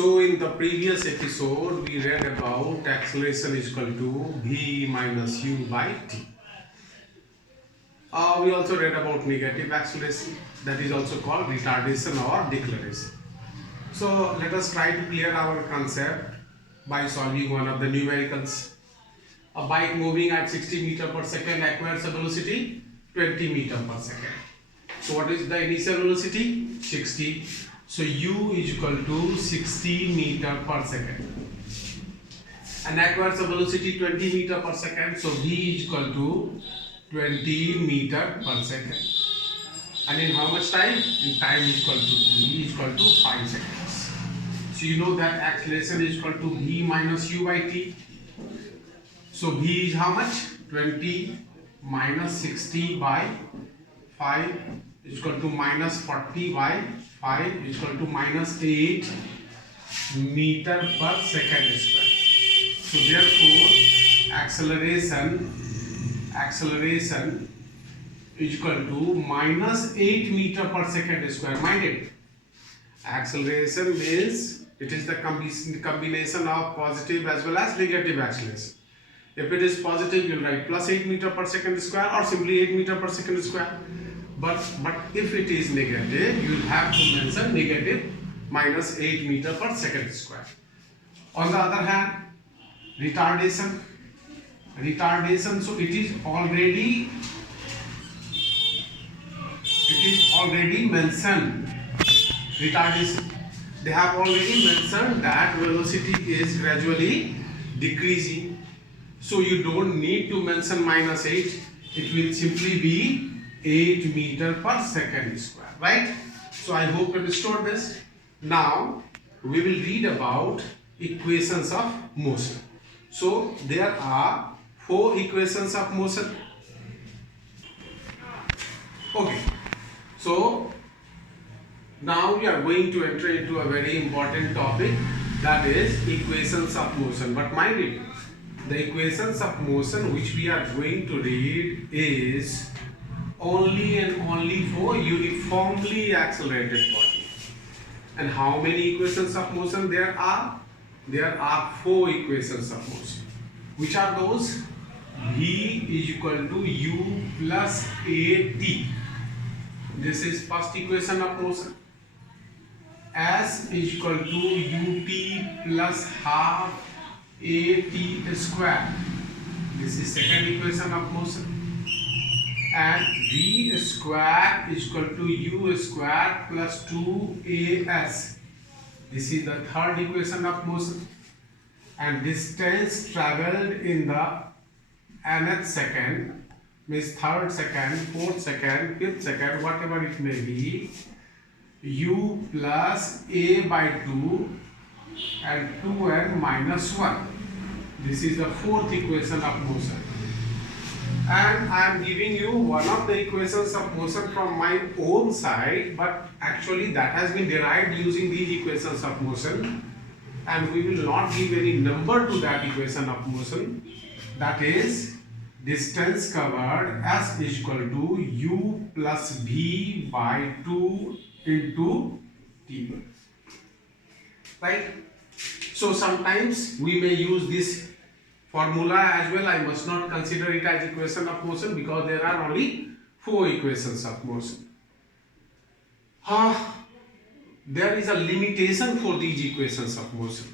So in the previous episode, we read about acceleration is equal to v minus u by t. We also read about negative acceleration, that is also called retardation or deceleration. So let us try to clear our concept by solving one of the numericals. A bike moving at 60 meter per second acquires a velocity 20 meter per second. So what is the initial velocity? 60. So u is equal to 60 meter per second. And acquires a velocity 20 meter per second. So v is equal to 20 meter per second. And in how much time? In time is equal to t is equal to 5 seconds. So you know that acceleration is equal to v minus u by t. So v is how much? 20 minus 60 by 5 is equal to minus 40 by 5 is equal to minus 8 meter per second square. So therefore acceleration is equal to minus 8 meter per second square. Mind it, acceleration means it is the combination of positive as well as negative acceleration. If it is positive, you will write plus 8 meter per second square or simply 8 meter per second square. But if it is negative, you will have to mention negative minus 8 meter per second square. On the other hand, retardation, so it is already mentioned. Retardation, they have already mentioned that velocity is gradually decreasing. So you don't need to mention minus 8. It will simply be 8 meter per second square, right? So I hope you understood this. Now we will read about equations of motion. So there are 4 equations of motion. Okay, so now we are going to enter into a very important topic, that is equations of motion. But mind it, the equations of motion which we are going to read is only and only for uniformly accelerated body. And how many equations of motion there are? There are 4 equations of motion. Which are those? V is equal to u plus at. This is first equation of motion. S is equal to ut plus half at square. This is second equation of motion. And v square is equal to u square plus 2as. This is the third equation of motion. And distance traveled in the nth second, means third second, fourth second, fifth second, whatever it may be, u plus a by 2 and 2n minus 1. This is the fourth equation of motion. And I am giving you one of the equations of motion from my own side, but actually that has been derived using these equations of motion, and we will not give any number to that equation of motion. That is, distance covered S is equal to u plus v by 2 into t. Right? So sometimes we may use this formula as well. I must not consider it as equation of motion because there are only 4 equations of motion. There is a limitation for these equations of motion.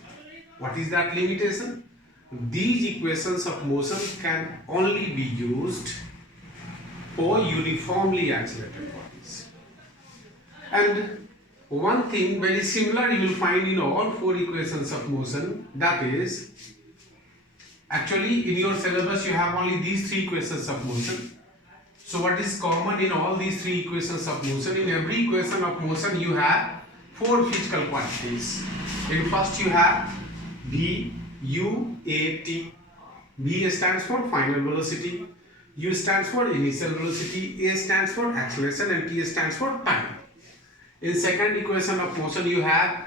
What is that limitation? These equations of motion can only be used for uniformly accelerated bodies. And one thing very similar you will find in all 4 equations of motion, that is, actually in your syllabus you have only these 3 equations of motion. So what is common in all these 3 equations of motion? In every equation of motion you have 4 physical quantities. In first you have v, u, a, t. V stands for final velocity, u stands for initial velocity, a stands for acceleration, and t stands for time. In second equation of motion you have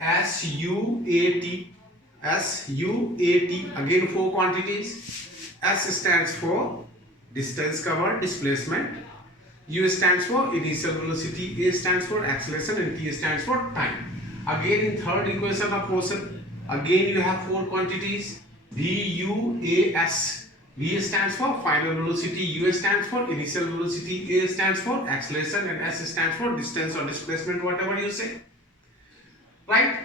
s, u, a, t. S, U, A, T, again 4 quantities. S stands for distance covered, displacement. U stands for initial velocity, A stands for acceleration, and T stands for time. Again in third equation of motion, again you have four quantities, v, u, a, s. V stands for final velocity, u stands for initial velocity, a stands for acceleration, and s stands for distance or displacement, whatever you say. Right?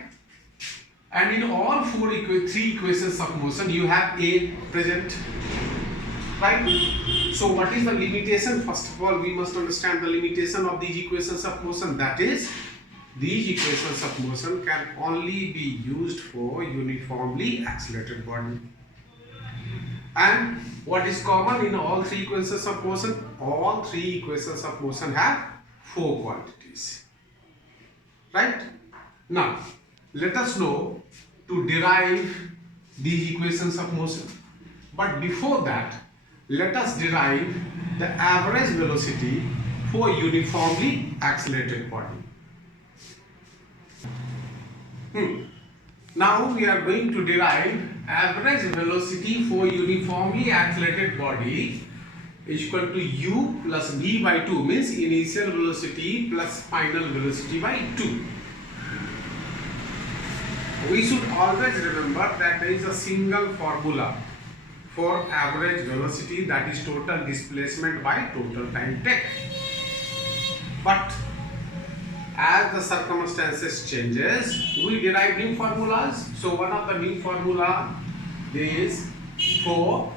And in all three equations of motion, you have a present. Right? So what is the limitation? First of all, we must understand the limitation of these equations of motion. That is, these equations of motion can only be used for uniformly accelerated body. And what is common in all three equations of motion? All three equations of motion have four quantities. Right? Now, let us know to derive these equations of motion. But before that, let us derive the average velocity for uniformly accelerated body. Now we are going to derive average velocity for uniformly accelerated body is equal to u plus v by 2, means initial velocity plus final velocity by 2. We should always remember that there is a single formula for average velocity, that is total displacement by total time taken. But as the circumstances changes, we derive new formulas. So one of the new formula is for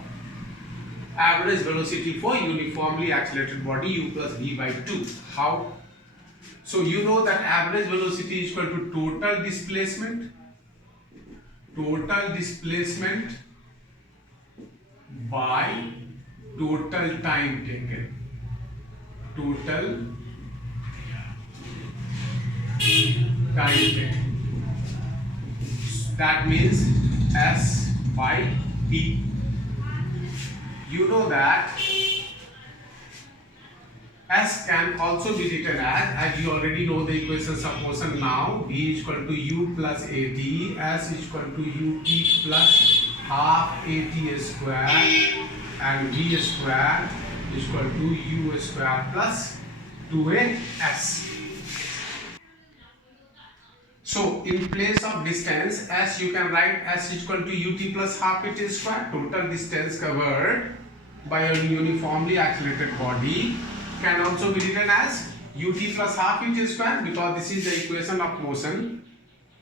average velocity for uniformly accelerated body, u plus v by 2. How? So you know that average velocity is equal to total displacement by total time taken. Total time taken. That means S by T. You know that S can also be written as you already know the equations of motion now, V is equal to U plus AT, S is equal to UT plus half AT square, and V square is equal to U square plus 2AS. So in place of distance S, you can write S is equal to UT plus half AT square. Total distance covered by a uniformly accelerated body can also be written as UT plus half AT square, because this is the equation of motion.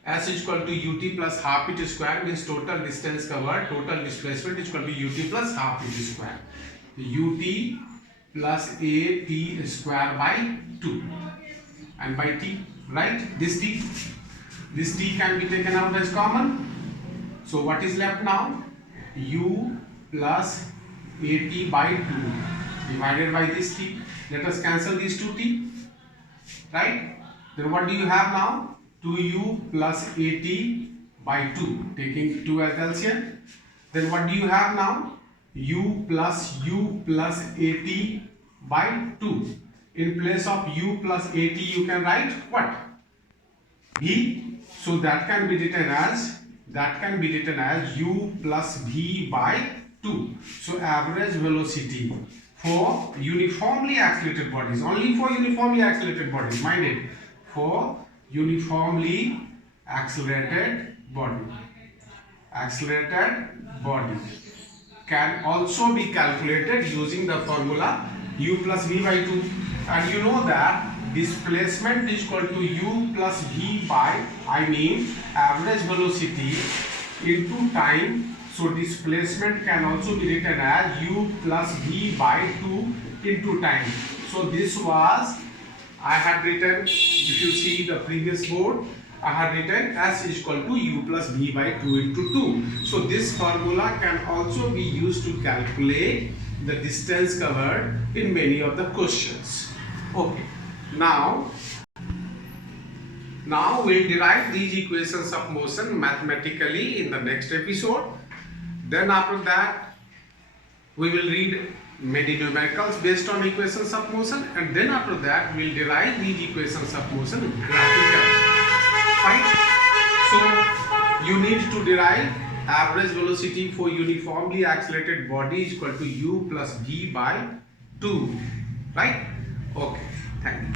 S is equal to UT plus half AT square means total distance covered, total displacement is equal to UT plus half AT square. UT plus AT square by 2, and by T, right? This T can be taken out as common. So what is left now? U plus AT by 2 divided by this T. Let us cancel these two T, right? Then what do you have now? 2U plus AT by 2, taking 2 as LCM. Then what do you have now? U plus AT by 2. In place of U plus AT, you can write what? V. So that can be written as U plus V by 2. So average velocity for uniformly accelerated bodies, only for uniformly accelerated bodies, mind it, for uniformly accelerated body can also be calculated using the formula U plus V by 2. And you know that displacement is equal to U plus V by, average velocity into time. So displacement can also be written as U plus V by 2 into time. So this was, I had written, if you see the previous board, I had written S is equal to U plus V by 2 into 2. So this formula can also be used to calculate the distance covered in many of the questions. Okay. Now we'll derive these equations of motion mathematically in the next episode. Then after that, we will read many numericals based on equations of motion, and then after that, we'll derive these equations of motion graphically. Fine? So, you need to derive average velocity for uniformly accelerated body is equal to U plus V by 2. Right? Okay. Thank you.